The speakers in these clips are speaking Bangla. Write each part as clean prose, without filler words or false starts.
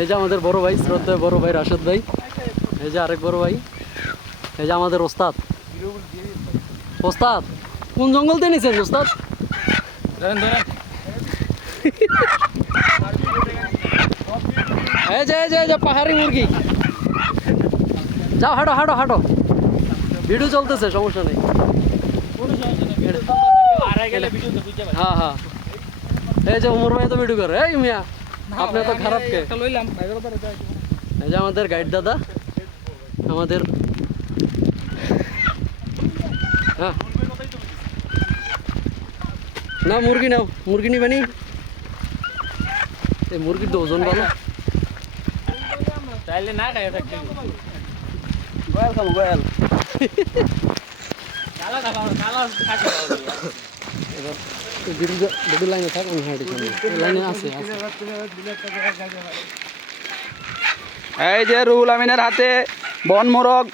এই যে আমাদের বড় ভাই, শ্রদ্ধেয় বড় ভাই রাশেদ ভাই। এই যে আরেক বড় ভাই। এই যে আমাদের ওস্তাদ। ওস্তাদ কোন জঙ্গল থেকে নিছেন ওস্তাদ? এই যে পাহাড়ি মুরগি। যাও হাঁটো হাঁটো হাঁটো, ভিডিও চলতেছে, সমস্যা নেই। হ্যাঁ হ্যাঁ, এই যে উমর ভাই তো ভিডিও করে। এই মিয়া আপনি তো খারাপ কে? এই যে আমাদের গাইড দাদা, আমাদের হ্যাঁ না মুরগি নাও, মুরগি নিবানি। এই মুরগির তো ওজন ভালো। চাইলে না খাই থাকতে গোয়াল খাবো গোয়াল কালা খাবো কালা খাবো এবার ভিডিও লাইনে থাক, আমি হাঁটি লাইনে আছে। এই যে রুহুল আমিনের হাতে বন মোরগ,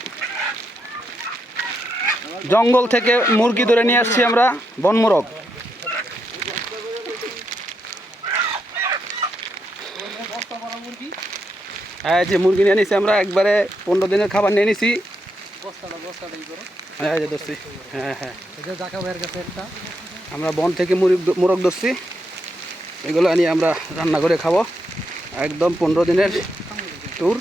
জঙ্গল থেকে মুরগি ধরে নিয়ে আসছি আমরা, বন মোরগ। এই যে মুরগি নিয়ে নিছি আমরা, একবারে 15 দিনের খাবার নিয়ে নিছি। এই যে ধরছি, হ্যাঁ হ্যাঁ, আমরা বন থেকে মোরগ ধরছি, এগুলো নিয়ে আমরা রান্না করে খাবো। একদম 15 দিনের ট্যুর।